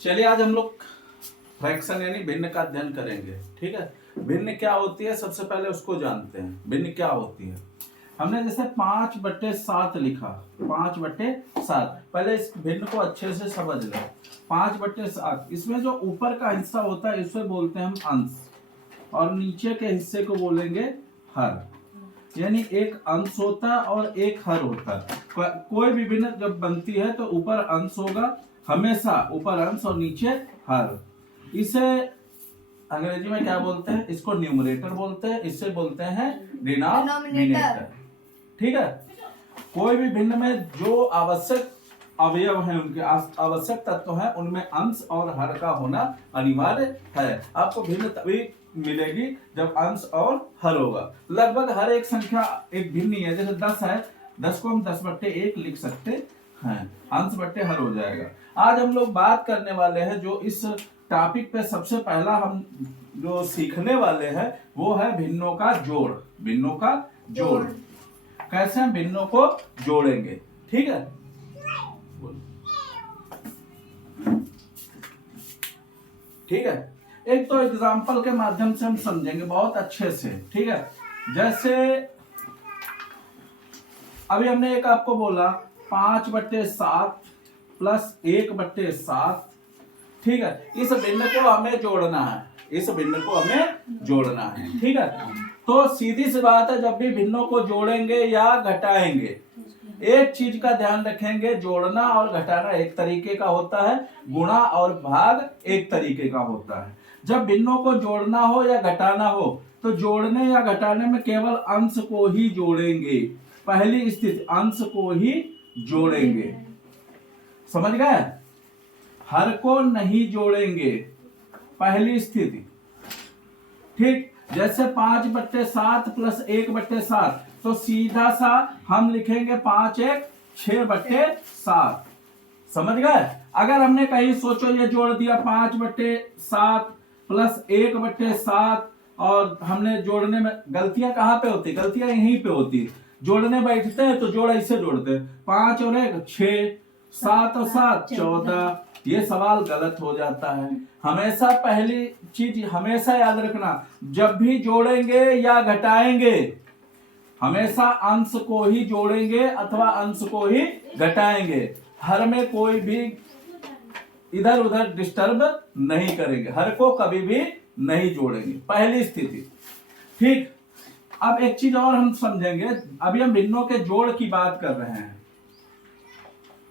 चलिए आज हम लोग फ्रैक्शन यानी भिन्न का अध्ययन करेंगे। ठीक है, भिन्न क्या होती है सबसे पहले उसको जानते हैं। भिन्न क्या होती है, हमने जैसे 5/7 लिखा, 5/7। पहले इस भिन्न को अच्छे से समझ लें। 5/7 इसमें जो ऊपर का हिस्सा होता है इसे बोलते हैं हम अंश, और नीचे के हिस्से को बोलेंगे हर। यानी एक अंश होता है और एक हर होता है। कोई भी भिन्न जब बनती है तो ऊपर अंश होगा, हमेशा ऊपर अंश और नीचे हर। इसे अंग्रेजी में क्या बोलते हैं, इसको न्यूमरेटर बोलते हैं, इसे बोलते हैं डिनोमिनेटर। ठीक है, कोई भी भिन्न में जो आवश्यक अवयव हैं, उनके आवश्यक तत्व हैं, उनमें अंश और हर का होना अनिवार्य है। आपको भिन्न तभी मिलेगी जब अंश और हर होगा। लगभग हर एक संख्या एक भिन्न ही है। जैसे 10 है, 10 को हम 10/1 लिख सकते हैं, अंश बट्टे हर हो जाएगा। आज हम लोग बात करने वाले हैं, जो इस टॉपिक पे सबसे पहला हम जो सीखने वाले हैं वो है भिन्नों का जोड़। भिन्नों का जोड़ कैसे हम भिन्नों को जोड़ेंगे। ठीक है, ठीक है, एक तो एग्जाम्पल के माध्यम से हम समझेंगे बहुत अच्छे से। ठीक है, जैसे अभी हमने एक आपको बोला 5/7 प्लस 1/7। ठीक है, इस भिन्न को हमें जोड़ना है, इस भिन्न को हमें जोड़ना है। ठीक है, तो सीधी सी बात है, जब भी भिन्नों को जोड़ेंगे या घटाएंगे एक चीज का ध्यान रखेंगे, जोड़ना और घटाना एक तरीके का होता है, गुणा और भाग एक तरीके का होता है। जब भिन्नों को जोड़ना हो या घटाना हो तो जोड़ने या घटाने में केवल अंश को ही जोड़ेंगे। पहली स्थिति अंश को ही जोड़ेंगे, समझ गए? हर को नहीं जोड़ेंगे, पहली स्थिति। ठीक, जैसे 5/7 प्लस 1/7 तो सीधा सा हम लिखेंगे 5×1 6/7। समझ गए? अगर हमने कहीं सोचो ये जोड़ दिया 5/7 प्लस 1/7, और हमने जोड़ने में गलतियां कहाँ पे होती? गलतियां यहीं पे होती। जोड़ने बैठते हैं तो जोड़ ऐसे जोड़ते हैं, 5 और 1 6, 7 और 7 14। ये सवाल गलत हो जाता है। हमेशा पहली चीज हमेशा याद रखना, जब भी जोड़ेंगे या घटाएंगे हमेशा अंश को ही जोड़ेंगे अथवा अंश को ही घटाएंगे। हर में कोई भी इधर उधर डिस्टर्ब नहीं करेंगे, हर को कभी भी नहीं जोड़ेंगे, पहली स्थिति। ठीक, अब एक चीज और हम समझेंगे। अभी हम भिन्नों के जोड़ की बात कर रहे हैं।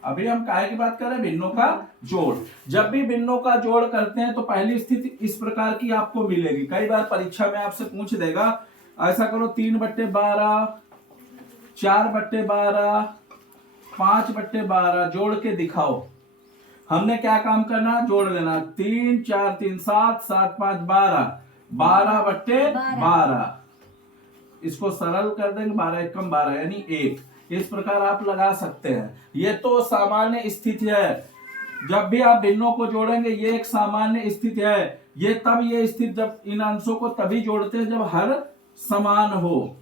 अभी हम काहे की बात कर रहे हैं? भिन्नों का जोड़। जब भी भिन्नों का जोड़ करते हैं तो पहली स्थिति इस प्रकार की आपको मिलेगी। कई बार परीक्षा में आपसे पूछ देगा, ऐसा करो 3/12, 4/12, 5/12 जोड़ के दिखाओ। हमने क्या काम करना? जोड़ लेना। 3 4 3 7, 7 5 12, 12/12। इसको सरल कर देंगे, 12 एकम 12 यानी 1। इस प्रकार आप लगा सकते हैं। ये तो सामान्य स्थिति है। जब भी आप भिन्नों को जोड़ेंगे ये एक सामान्य स्थिति है। ये तब ये स्थिति जब इन अंशों को तभी जोड़ते हैं जब हर समान हो,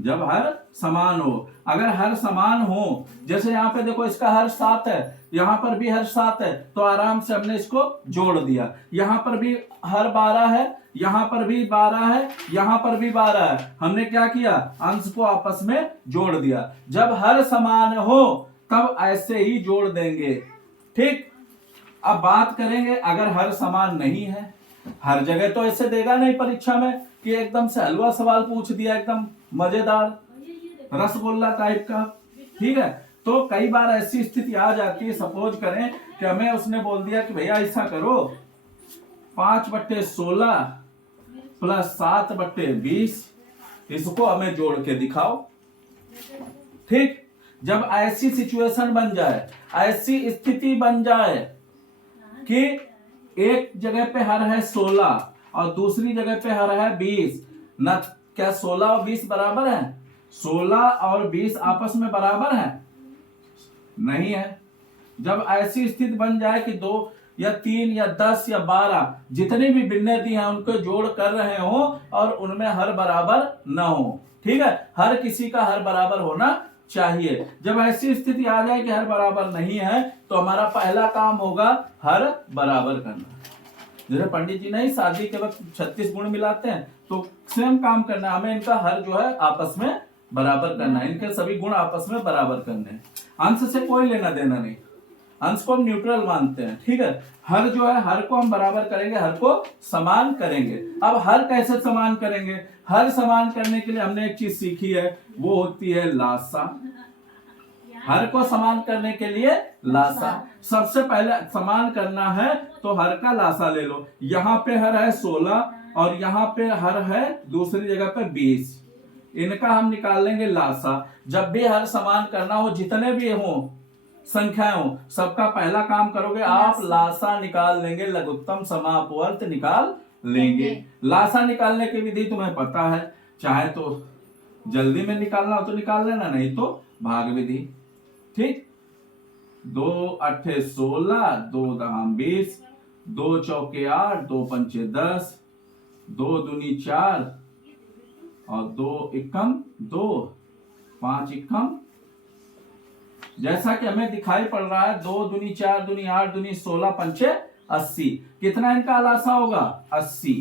जब हर समान हो। अगर हर समान हो, जैसे यहाँ पे देखो इसका हर 7 है, यहाँ पर भी हर 7 है, तो आराम से हमने इसको जोड़ दिया। यहाँ पर भी हर 12 है, यहाँ पर भी 12 है, यहाँ पर भी 12 है। हमने क्या किया? अंश को आपस में जोड़ दिया। जब हर समान हो तब ऐसे ही जोड़ देंगे। ठीक, अब बात करेंगे अगर हर समान नहीं है। हर जगह तो ऐसे देगा नहीं परीक्षा में कि एकदम से हलवा सवाल पूछ दिया, एकदम मजेदार रसगुल्ला टाइप का। ठीक है, तो कई बार ऐसी स्थिति आ जाती है, सपोज करें कि हमें उसने बोल दिया कि भैया ऐसा करो 5/16 प्लस 7/20, इसको हमें जोड़ के दिखाओ। ठीक, जब ऐसी सिचुएशन बन जाए, ऐसी स्थिति बन जाए कि एक जगह पे हर है 16 और दूसरी जगह पे हर है 20, न क्या 16 और 20 बराबर है? 16 और 20 आपस में बराबर है? नहीं है। जब ऐसी स्थिति बन जाए कि 2 या 3 या 10 या 12 जितनी भी भिन्नती हैं उनको जोड़ कर रहे हो और उनमें हर बराबर न हो। ठीक है, हर किसी का हर बराबर होना चाहिए। जब ऐसी स्थिति आ जाए कि हर बराबर नहीं है तो हमारा पहला काम होगा हर बराबर करना। जैसे पंडित जी नहीं शादी के वक्त 36 गुण मिलाते हैं, तो सेम काम करना, हमें इनका हर जो है आपस में बराबर करना है, इनके सभी गुण आपस में बराबर करने हैं। अंश से कोई लेना देना नहीं, अंश को हम न्यूट्रल मानते हैं, ठीक है। हर जो है हर को हम बराबर करेंगे, हर को समान करेंगे। अब हर कैसे समान करेंगे? हर समान करने के लिए हमने एक चीज सीखी है, वो होती है लासा। हर को समान करने के लिए लासा। सबसे पहले समान करना है तो हर का लासा ले लो। यहाँ पे हर है 16 और यहाँ पे हर है दूसरी जगह पे 20, इनका हम निकाल लेंगे लासा। जब भी हर समान करना हो, जितने भी हो संख्याएं हो, सबका पहला काम करोगे आप लासा निकाल लेंगे, लघुत्तम समापवर्त निकाल लेंगे। लासा निकालने की विधि तुम्हें पता है, चाहे तो जल्दी में निकालना हो तो निकाल लेना, नहीं तो भाग विधि, ठीक। 2 अट्ठे 16, 2 दहाम 20, 2 चौके 8, 2 पंचे 10, 2 दूनी 4 और 2 एकम 2, 5 एकम, जैसा कि हमें दिखाई पड़ रहा है 2 दूनी 4 दूनी 8 दूनी 16 पंचे 80। कितना इनका लासा होगा? 80।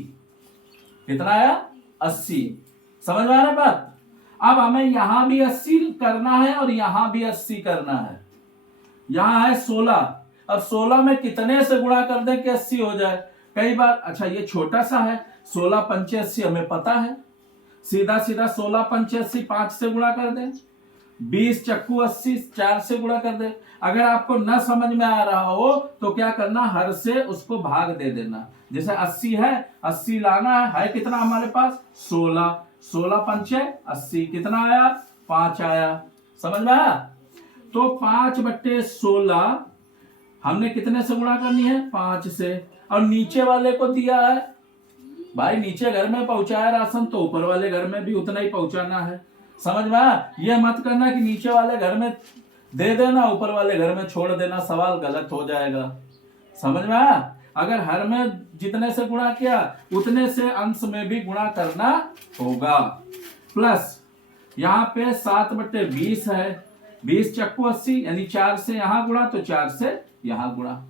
कितना आया? 80। समझ में आ रहा है बात? अब हमें यहां भी 80 करना है और यहां भी 80 करना है। यहां है 16, अब 16 में कितने से गुणा कर दें कि 80 हो जाए? कई बार, अच्छा ये छोटा सा है, 16 पंचे 80 हमें पता है, सीधा सीधा 16 पंचे 80 5 से गुणा कर दें, 20 चक्कू 80 4 से गुणा कर दे। अगर आपको न समझ में आ रहा हो तो क्या करना, हर से उसको भाग दे देना। जैसे 80 है, 80 लाना है कितना हमारे पास? 16, 16 पंचे 80, कितना आया? 5 आया। समझ में आया? तो 5/16 हमने कितने से गुणा करनी है? 5 से। और नीचे वाले को दिया है भाई, नीचे घर में पहुंचाया राशन तो ऊपर वाले घर में भी उतना ही पहुंचाना है। समझ में आया? ये मत करना कि नीचे वाले घर में दे देना ऊपर वाले घर में छोड़ देना, सवाल गलत हो जाएगा। समझ में आया? अगर हर में जितने से गुणा किया उतने से अंश में भी गुणा करना होगा। प्लस यहाँ पे 7/20 है, 20 चक्कू 80 यानी 4 से यहां गुणा तो 4 से यहां गुणा।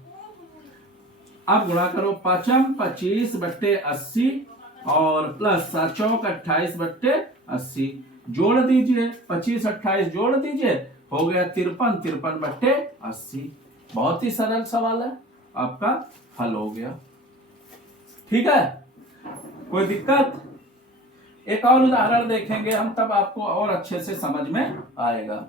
अब गुणा करो, 5 25/80 और प्लस 7 चौक 28/80, जोड़ दीजिए, 25 28 जोड़ दीजिए, हो गया 53 53/80। बहुत ही सरल सवाल है, आपका हल हो गया। ठीक है, कोई दिक्कत? एक और उदाहरण देखेंगे हम, तब आपको और अच्छे से समझ में आएगा।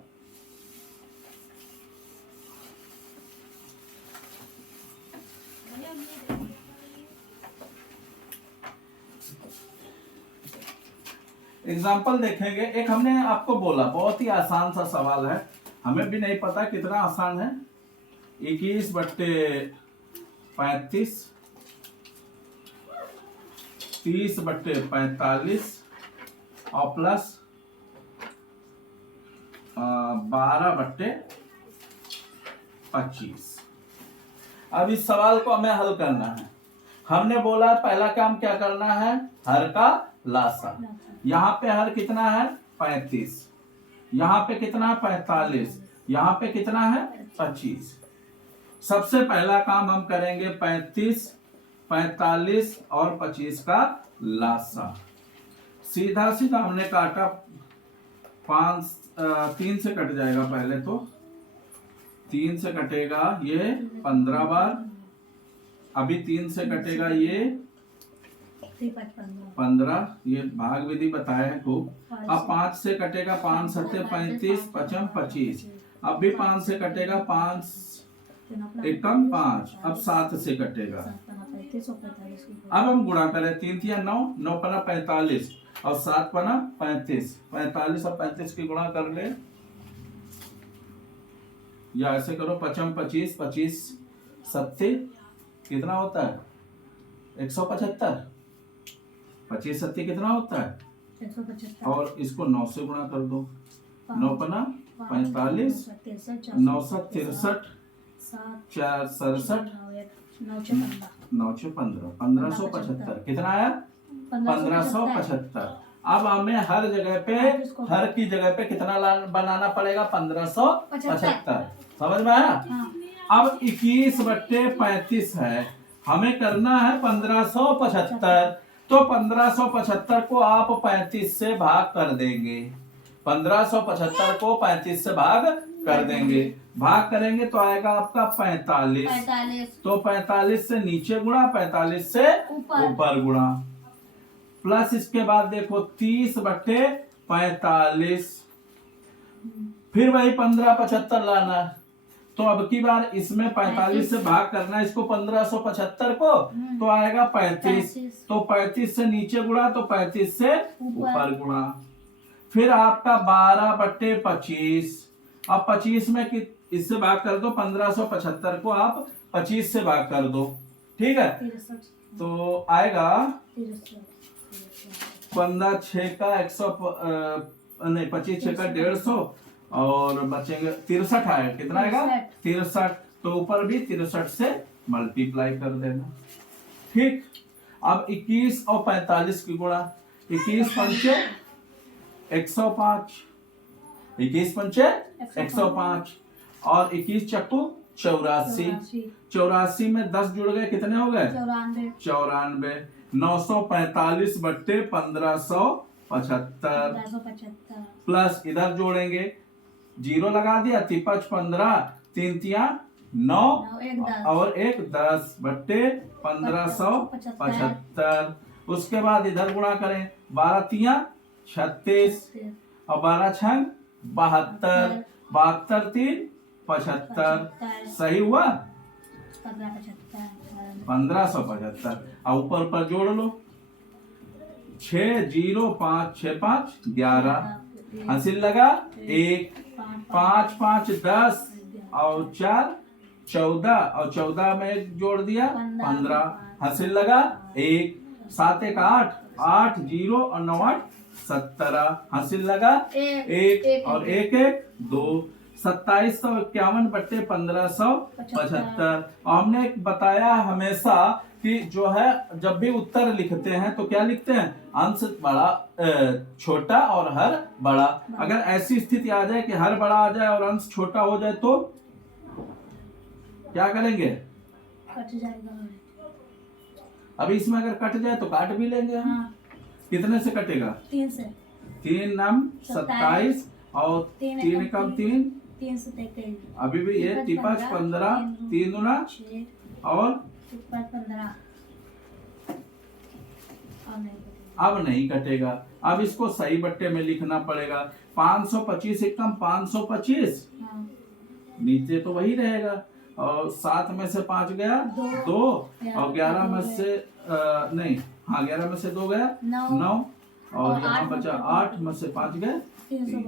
एग्जाम्पल देखेंगे। एक हमने आपको बोला बहुत ही आसान सा सवाल है, हमें भी नहीं पता कितना आसान है। 21/35, 30/45 और प्लस 12/25। अब इस सवाल को हमें हल करना है। हमने बोला पहला काम क्या करना है, हर का लासा। यहाँ पे हर कितना है? 35, यहाँ पे कितना है? 45, यहाँ पे कितना है? 25। सबसे पहला काम हम करेंगे 35, 45 और 25 का लासा। सीधा सीधा हमने काटा, 3 से कट जाएगा, पहले तो 3 से कटेगा ये 15 बार, अभी 3 से कटेगा ये 15, ये भाग विधि बताया है खूब। अब 5 से कटेगा, 5 7 35, 5 25, अब भी 5 से कटेगा, 5 एकम 5, अब 7 से कटेगा। अब हम गुणा करें, 3 3 9, 9 पना 45 और 7 पना 35, 45 और 35 की गुणा कर ले, या ऐसे करो, 5 25 25 70 कितना होता है? 175। 25 70 कितना होता है? 175। और इसको 9 से गुणा कर दो, 9 पना 45, 9 63, 4 67, 9 15, 1575 कितना आया? 1575। अब हमें हर जगह पे, हर की जगह पे कितना बनाना पड़ेगा? 1575। समझ में आया? अब 21/35 है, हमें करना है 1575। तो 1575 को आप 35 से भाग कर देंगे। 1575 को 35 से भाग कर देंगे। भाग करेंगे तो आएगा आपका 45। तो 45 से नीचे गुणा, 45 से ऊपर गुणा, प्लस इसके बाद देखो 30/45, फिर वही 1575 लाना। तो अब की बार इसमें 45 से भाग करना है इसको 1575 को, तो आएगा 35। तो 35 से नीचे गुणा तो 35 से ऊपर गुणा, फिर आपका 12/25। अब 25 में इससे भाग कर दो, 1575 को आप 25 से भाग कर दो, ठीक है? तो आएगा 15×6 का 100, नहीं 25×6 का 150, और बचेंगे 63 आएगा। कितना आएगा? 63। तो ऊपर भी 63 से मल्टीप्लाई कर देना, ठीक। अब 21 और 45 की गुणा, 21 पंचे 105, 21 पंचे 105, और 21 चक्कू 84। 84 में 10 जुड़ गए, कितने हो गए? 94। 945/1575 प्लस इधर जोड़ेंगे, 0 लगा दिया, 5 15, 3 3 9 और 1 10/1575। उसके बाद इधर गुणा करें, 12 3 36 और 12 6 72, 72 3 75। सही हुआ? 1575। और ऊपर पर जोड़ लो, 6 0 5 6 5 11, हासिल लगा 1, 5 5 10 और 4 14, और 14 में एक जोड़ दिया 15, हासिल लगा 1, 7 1 8, 8 0 और 9 8 17, हासिल लगा 1 और 1 1 2, 2751/1575। हमने बताया हमेशा कि जो है जब भी उत्तर लिखते हैं तो क्या लिखते हैं? अंश बड़ा छोटा और हर बड़ा। अगर ऐसी स्थिति आ जाए कि हर बड़ा आ जाए और अंश छोटा हो जाए तो क्या करेंगे? कट जाएगा। अभी इसमें अगर कट जाए तो काट भी लेंगे हम। हाँ। कितने से कटेगा? 3 से। 3 9 27 और 3 कम 3 से 23। अभी भी ये 5 15, 3 गुना और 15। अब नहीं कटेगा। अब इसको सही बट्टे में लिखना पड़ेगा। 525 एकम 525, नीचे तो वही रहेगा, और 7 में से 5 गया 2, और 11 में से नहीं, हाँ 11 में से 2 गया 9, और यहाँ बचा 8 में से 5 गए 3।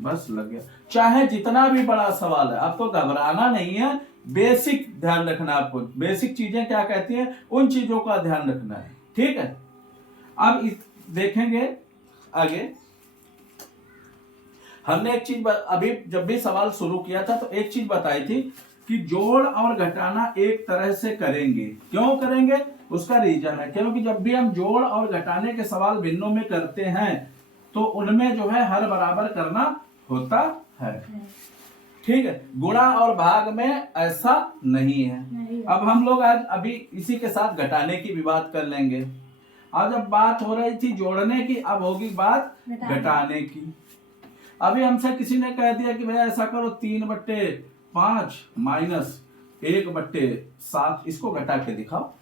बस लग गया। चाहे जितना भी बड़ा सवाल है, आपको घबराना नहीं है। बेसिक ध्यान रखना, आपको बेसिक चीजें क्या कहती हैं उन चीजों का ध्यान रखना है, ठीक है? अब देखेंगे आगे। हमने एक चीज अभी जब भी सवाल शुरू किया था तो एक चीज बताई थी कि जोड़ और घटाना एक तरह से करेंगे। क्यों करेंगे? उसका रीजन है, क्योंकि जब भी हम जोड़ और घटाने के सवाल भिन्नों में करते हैं तो उनमें जो है हर बराबर करना होता है, ठीक है? गुणा और भाग में ऐसा नहीं है। अब हम लोग आज अभी इसी के साथ घटाने की भी बात कर लेंगे। आज जब बात हो रही थी जोड़ने की, अब होगी बात घटाने की। अभी हमसे किसी ने कह दिया कि भैया ऐसा करो 3/5 माइनस 1/7, इसको घटा के दिखाओ,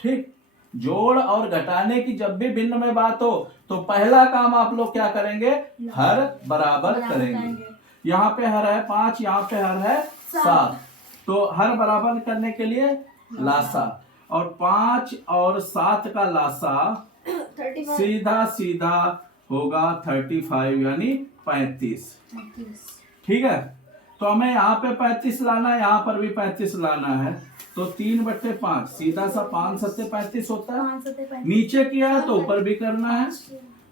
ठीक? जोड़ और घटाने की जब भी भिन्न में बात हो तो पहला काम आप लोग क्या करेंगे? हर बराबर करेंगे। यहाँ पे हर है 5, यहाँ पे हर है 7, तो हर बराबर करने के लिए लासा, और 5 और 7 का लासा सीधा सीधा होगा 35 यानी 35, ठीक है? तो हमें यहाँ पे 35 लाना है, यहाँ पर भी 35 लाना है, तो 3/5 सीधा सा 5 7 35 होता है। नीचे किया है तो ऊपर भी करना है,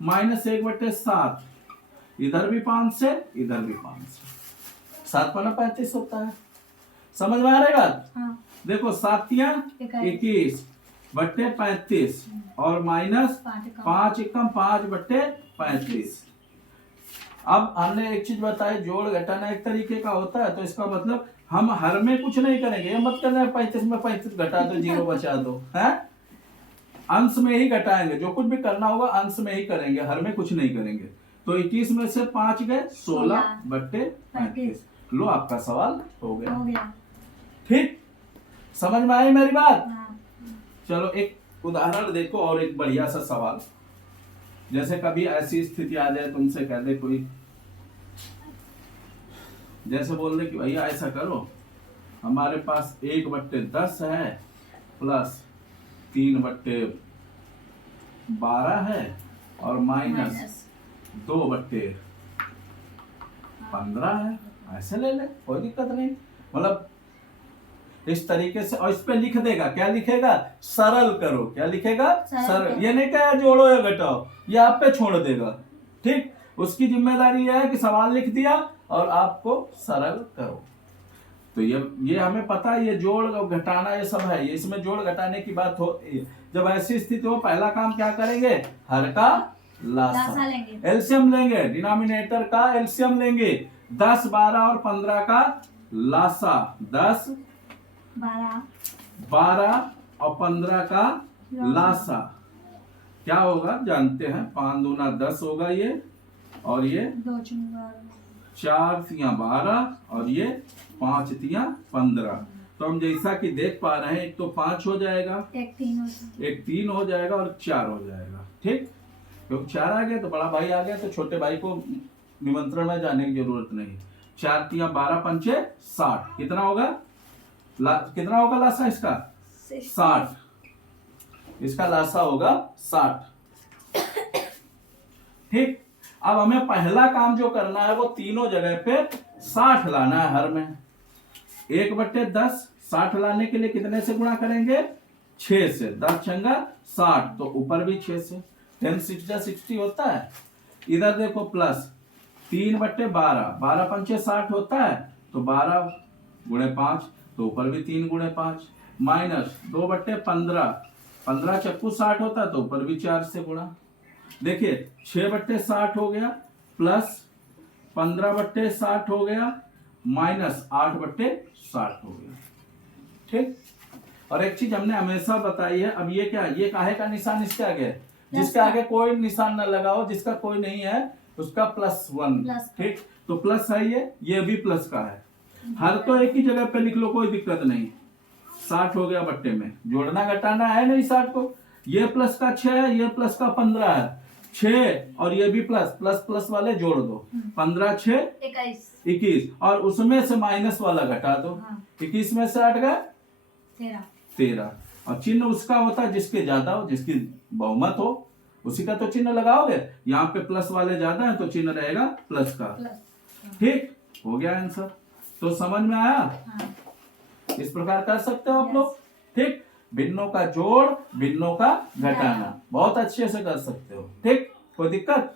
माइनस 1/7, इधर भी 5 से इधर भी 5 से, 7 पना 35 होता है। समझ में आ रहा है बात? हाँ। देखो 7 21, बट्टे 35 और माइनस 5 5 एकम 5 बट्टे 35। अब हमने एक चीज बताई, जोड़ घटाना एक तरीके का होता है, तो इसका मतलब हम हर में कुछ नहीं करेंगे। ये मत करना 35 में 35 घटा दो, 0 बचा दो, है अंश में ही घटाएंगे। जो कुछ भी करना होगा अंश में ही करेंगे, हर में कुछ नहीं करेंगे। तो 21 में से 5 गए 16 बट्टे 35। लो आपका सवाल हो गया। ठीक, समझ में आई मेरी बात? हाँ। चलो एक उदाहरण देखो और एक बढ़िया सा सवाल। जैसे कभी ऐसी स्थिति आ जाए तुमसे कह दे कोई, जैसे बोल दे कि भैया ऐसा करो, हमारे पास 1/10 है प्लस 3/12 है और माइनस 2/15 है। ऐसे ले ले, कोई दिक्कत नहीं। मतलब इस तरीके से, और इस पे लिख देगा, क्या लिखेगा? सरल करो। क्या लिखेगा? सरल। ये नहीं कहे जोड़ो या घटाओ, ये आप पे छोड़ देगा। ठीक, उसकी जिम्मेदारी है कि सवाल लिख दिया और आपको सरल करो। तो ये हमें पता है, ये जोड़ घटाना ये सब है, ये इसमें जोड़ घटाने की बात हो। जब ऐसी स्थिति हो, पहला काम क्या करेंगे? हर का लासा लेंगे, एलसीएम लेंगे, डिनोमिनेटर का एलसीएम लेंगे। 10, 12 और 15 का लासा, 10, 12 और 15 का लासा क्या होगा जानते हैं? 5 दूना 10 होगा ये, और ये 4 तियां 12 और ये 5 तियां 15। तो हम जैसा कि देख पा रहे हैं, एक तो 5 हो जाएगा, एक 3 हो जाएगा और 4 हो जाएगा। ठीक, क्योंकि 4 आ गया तो बड़ा भाई आ गया, तो छोटे भाई को निमंत्रण में जाने की जरूरत नहीं। 4 तियां 12 पंचे 60। कितना होगा? कितना होगा लासा इसका? 60। इसका लासा होगा 60। ठीक, अब हमें पहला काम जो करना है वो तीनों जगह पे 60 लाना है हर में। 1/10 60 लाने के लिए कितने से गुणा करेंगे? 6 से। 10 छंगा 60, तो ऊपर भी 6 से। 10 6 60 होता है। इधर देखो प्लस 3/12, 12 पंचे 60 होता है, तो 12 गुणे 5, तो ऊपर भी 3 गुणे 5, माइनस 2/15, 15 चक्कू 60 होता है, तो ऊपर भी 4 से गुणा। देखिए 6/60 हो गया, प्लस 15/60 हो गया, माइनस 8/60 हो गया। ठीक, और एक चीज हमने हमेशा बताई है, अब ये क्या, ये काहे का निशान इसके आगे? जिसके आगे कोई निशान न लगाओ, जिसका कोई नहीं है उसका +1। ठीक, तो प्लस है, ये भी प्लस का है। हर तो एक ही जगह पे लिख लो, कोई दिक्कत नहीं। 60 हो गया बट्टे में, जोड़ना घटाना है नहीं 60 को। ये प्लस का 6 है, ये प्लस का 15 है, 6 और ये भी प्लस प्लस प्लस वाले जोड़ दो। 15 6 21, और उसमें से माइनस वाला घटा दो। 21 में से 8 गए 13। और चिन्ह उसका होता है जिसके ज्यादा हो, जिसकी बहुमत हो, उसी का तो चिन्ह लगाओगे। यहाँ पे प्लस वाले ज्यादा है तो चिन्ह रहेगा प्लस का। ठीक, हो गया आंसर। तो समझ में आया? इस प्रकार कर सकते हो आप लोग। ठीक, भिन्नों का जोड़, भिन्नों का घटाना बहुत अच्छे से कर सकते हो। ठीक, कोई दिक्कत?